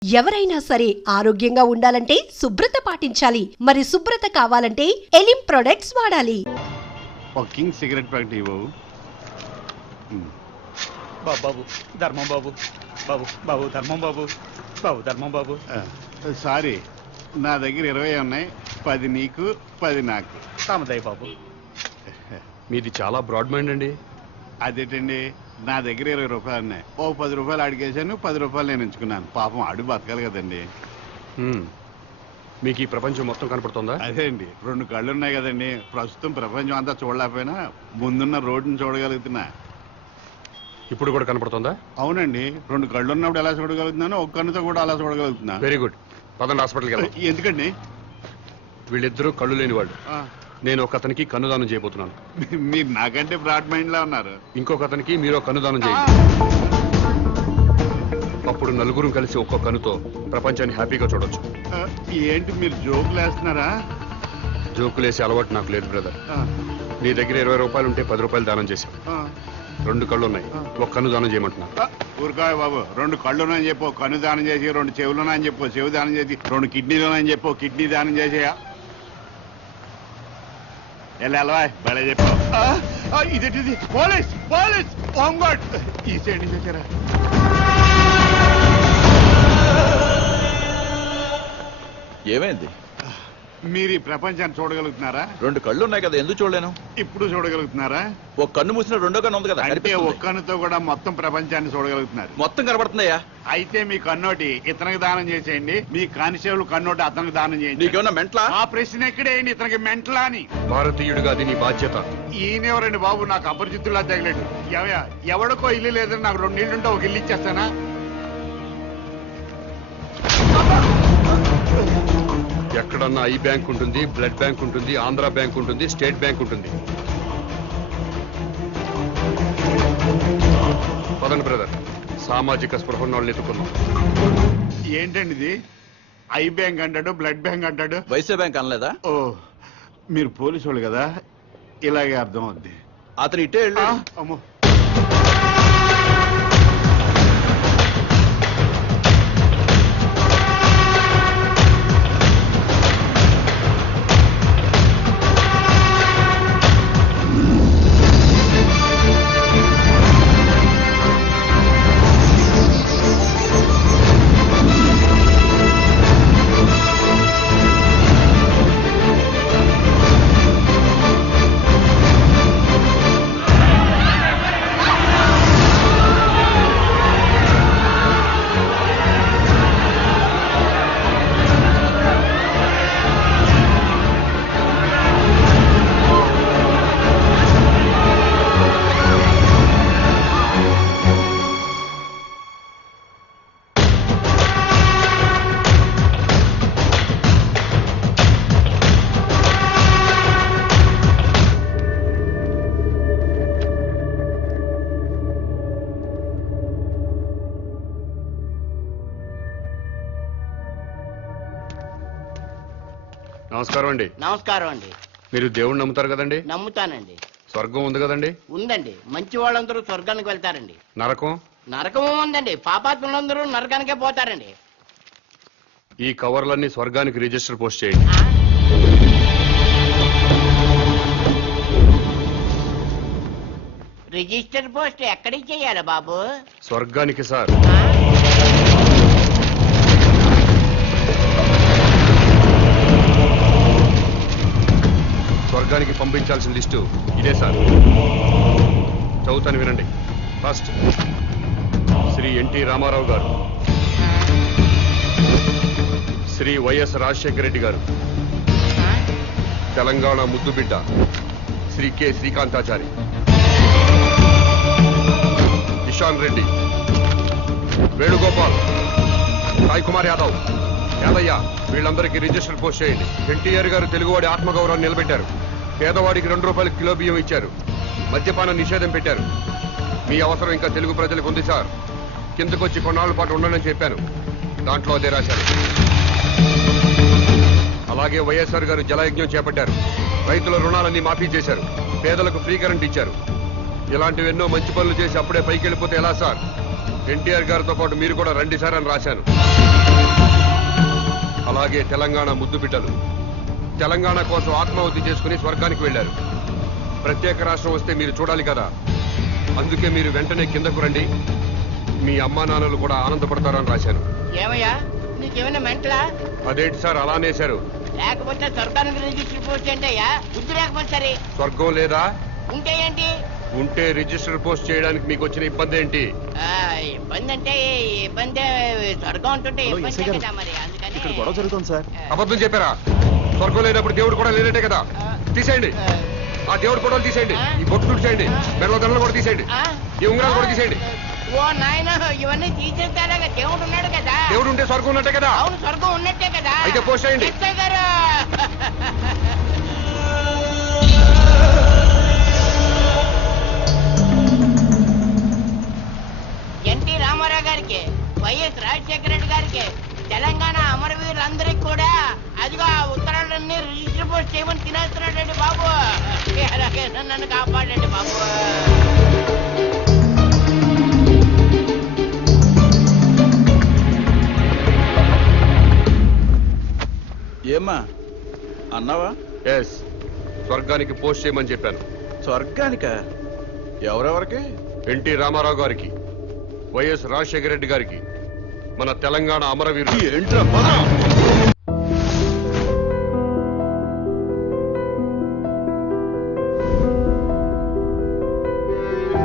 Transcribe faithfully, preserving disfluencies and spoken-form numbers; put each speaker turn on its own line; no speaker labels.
ఎవరైనా సరే ఆరోగ్యంగా ఉండాలంటే శుభ్రత పాటించాలి. మరి శుభ్రత కావాలంటే ఎలిం ప్రొడక్ట్స్ వాడాలి.
ఒక కింగ్ సిగరెట్ ప్యాకెట్ ఇవ్వవు.
బాబు ధర్మం బాబు బాబు బాబు ధర్మం బాబు బాబు ధర్మం బాబు
సారీ, నా దగ్గర ఇరవై ఉన్నాయి. పది నీకు, పది నాకు.
తామదయ్య బాబు.
మీది చాలా బ్రాడ్ మైండ్ అండి.
అదేంటండి, నా దగ్గర ఇరవై రూపాయలు ఉన్నాయి. ఓ పది రూపాయలు అడిగేశాను, పది రూపాయలు నేను ఎంచుకున్నాను. పాపం అడుగు బతకాలి కదండి.
మీకు ఈ ప్రపంచం మొత్తం కనపడుతుందా?
అదే అండి, రెండు కళ్ళు ఉన్నాయి కదండి. ప్రస్తుతం ప్రపంచం అంతా చూడలేకపోయినా ముందున్న రోడ్డుని చూడగలుగుతున్నా.
ఇప్పుడు కూడా కనపడుతుందా?
అవునండి, రెండు కళ్ళు ఉన్నప్పుడు ఎలా చూడగలుగుతున్నాను, ఒక కన్నుతో కూడా అలా చూడగలుగుతున్నా.
Very good. పదండి హాస్పిటల్కి వెళ్దాం.
ఎందుకండి?
వీళ్ళిద్దరూ కళ్ళు లేని వాళ్ళు. నేను ఒక అతనికి కన్నుదానం చేయబోతున్నాను.
మీరు నాకంటే బ్రాడ్ మైండ్ లా ఉన్నారు.
ఇంకొక అతనికి మీరు కన్నుదానం చేయండి. అప్పుడు నలుగురు కలిసి ఒక్కో కన్నుతో ప్రపంచాన్ని హ్యాపీగా చూడొచ్చు.
ఏంటి మీరు జోకులు వేస్తున్నారా?
జోకులేసే అలవాటు నాకు లేదు బ్రదర్. నీ దగ్గర ఇరవై రూపాయలు ఉంటే పది రూపాయలు దానం చేశాను. రెండు కళ్ళు ఉన్నాయి, ఒక కన్ను దానం చేయమంటున్నా.
ఊరుకాయ బాబు, రెండు కళ్ళు ఉన్నాయని చెప్పు కన్ను దానం చేసి, రెండు చెవులు ఉన్నాయని చెప్పు చెవు దానం చేసి, రెండు కిడ్నీలు ఉన్నాయని చెప్పు కిడ్నీ దానం చేసేయా. ఎలా బలే చెప్పావు. ఇదేంటిది? పోలీస్ పోలీస్ హోంగార్డ్ ఈ సైడ్ నుంచి వచ్చారా?
ఏమైంది?
మీరు ఈ ప్రపంచాన్ని చూడగలుగుతున్నారా?
రెండు కళ్ళు ఉన్నాయి కదా, ఎందుకు చూడలేను?
ఇప్పుడు చూడగలుగుతున్నారా?
ఒక కన్ను మూసిన రెండో కన్ను ఉంది కదా,
అంటే ఒక కన్నుతో కూడా మొత్తం ప్రపంచాన్ని చూడగలుగుతున్నారు.
మొత్తం కనబడుతుందయ్యా.
అయితే మీ కన్నోటి ఇతనికి దానం చేసేయండి, మీ కానిస్టేబుల్ కన్నోటి అతనికి దానం చేయండి.
నీకేమన్నా మెంట్లా?
ఆ ప్రశ్న ఎక్కడేయండి, ఇతనికి మెంట్లా అని.
భారతీయుడిగా అది నీ బాధ్యత.
ఈయనెవరండి బాబు, నాకు అపరిచితుల్లా తగిలేడు. ఎవడికో ఇల్లు లేదని నాకు రెండు ఇల్లుంటే ఒక ఇల్లు ఇచ్చేస్తానా?
ఎక్కడన్నా ఐ బ్యాంక్ ఉంటుంది, బ్లడ్ బ్యాంక్ ఉంటుంది, ఆంధ్ర బ్యాంక్ ఉంటుంది, స్టేట్ బ్యాంక్ ఉంటుంది. పదండి బ్రదర్, సామాజిక స్పృహ వాళ్ళని ఎత్తుకున్నాం.
ఏంటండి ఇది? ఐ బ్యాంక్ అంటాడు, బ్లడ్ బ్యాంక్ అంటాడు.
వైసే బ్యాంక్ అనలేదా?
ఓ, మీరు పోలీసు వాళ్ళు కదా, ఇలాగే అర్థం అవుద్ది.
అతను ఇటే వెళ్ళు.
అమ్మో,
నమస్కారం అండి.
నమస్కారం అండి.
మీరు దేవుణ్ణి నమ్ముతారు కదండి?
నమ్ముతానండి.
స్వర్గం ఉంది కదండి?
ఉందండి. మంచి వాళ్ళందరూ స్వర్గానికి వెళ్తారండి.
నరకం?
నరకం ఉందండి. పాపాత్ములందరూ నరకానికే పోతారండి.
ఈ కవర్లన్నీ స్వర్గానికి రిజిస్టర్ పోస్ట్ చేయండి.
రిజిస్టర్ పోస్ట్ ఎక్కడికి చెయ్యాలి బాబు?
స్వర్గానికి సార్. స్వర్గానికి పంపించాల్సిన లిస్టు ఇదే సార్. చదువుతాను వినండి. ఫస్ట్ శ్రీ ఎన్టీ రామారావు గారు, శ్రీ వైఎస్ రాజశేఖర రెడ్డి గారు, తెలంగాణ ముద్దుబిడ్డ శ్రీ కె శ్రీకాంతాచారి, ఇషాన్ రెడ్డి, వేణుగోపాల్, సాయి కుమార్ యాదవ్, యాదయ్య, వీళ్ళందరికీ రిజిస్టర్ పోస్ట్ చేయండి. ఎన్టీఆర్ గారు తెలుగువాడి ఆత్మగౌరవాన్ని నిలబెట్టారు. పేదవాడికి రెండు రూపాయలు కిలో బియ్యం ఇచ్చారు. మద్యపాన నిషేధం పెట్టారు. మీ అవసరం ఇంకా తెలుగు ప్రజలకు ఉంది సార్. కిందకొచ్చి కొన్నాళ్ళ పాటు ఉండనని చెప్పాను, దాంట్లో అదే రాశారు. అలాగే వైఎస్ఆర్ గారు జలయజ్ఞం చేపట్టారు. రైతుల రుణాలన్నీ మాఫీ చేశారు. పేదలకు ఫ్రీ కరెంట్ ఇచ్చారు. ఇలాంటివెన్నో మంచి పనులు చేసి అప్పుడే పైకి వెళ్ళిపోతే ఎలా సార్? ఎన్టీఆర్ గారితో పాటు మీరు కూడా రండి సార్ అని రాశాను. అలాగే తెలంగాణ ముద్దు బిడ్డలు తెలంగాణ కోసం ఆత్మాహుతి చేసుకుని స్వర్గానికి వెళ్లారు. ప్రత్యేక రాష్ట్రం వస్తే మీరు చూడాలి కదా, అందుకే మీరు వెంటనే కిందకు రండి, మీ అమ్మా నాన్నలు కూడా ఆనందపడతారని రాశాను.
ఏమయ్యా నీకేమైనా మెంటలా?
అదేంటి సార్ అలా అనేశారు?
లేకపోతే స్వర్గానికి రిజిస్టర్ పోస్ట్ ఏంటి అయ్యా? బుద్ధి లేకపోతే సరే.
స్వర్గం లేదా?
ఉంటే ఏంటి?
ఉంటే రిజిస్టర్ పోస్ట్ చేయడానికి మీకు వచ్చిన ఇబ్బంది ఏంటి?
ఆ, ఇబ్బంది అంటే ఇబ్బంది స్వర్గం ఉంటుంటే ఇబ్బంది కదా మరి, అందుకని
ఇక్కడ గొడవ జరుగుతుంది సార్.
అబద్ధం చెప్పారా? స్వర్గం లేనప్పుడు దేవుడు కూడా లేనట్టే కదా. తీసేయండి ఆ దేవుడు ఫోటోలు, తీసేయండి ఈ బొట్టు చేయండి, మెడలో దండలు కూడా తీసేయండి, ఈ ఉంగరాలు కూడా తీసేయండి.
ఓ నాయన, ఇవన్నీ తీసేస్తారా? దేవుడు ఉన్నాడు కదా.
దేవుడు ఉంటే స్వర్గం ఉన్నట్టే కదా.
అవును, స్వర్గం ఉన్నట్టే కదా.
అయితే పోస్ట్ చేయండి.
ఎస్ఐ గారు ఎన్టీ రామారావు గారికి, వైఎస్ రాజశేఖర రెడ్డి గారికి, తెలంగాణ అమరవీరులందరికీ కూడా అదిగో ఆ ఉత్తరాలన్నీ రిజిస్టర్ పోస్ట్ చేయమని తినేస్తున్నాడండి బాబు. అలాగే నన్ను కాపాడండి బాబు.
ఏమ్మా అన్నావా?
ఎస్, స్వర్గానికి పోస్ట్ చేయమని చెప్పాను.
స్వర్గానిక? ఎవరెవరికి?
ఎన్టీ రామారావు గారికి, వైఎస్ రాజశేఖర రెడ్డి గారికి, మన తెలంగాణ అమరవీరులు.
ఏంట్రా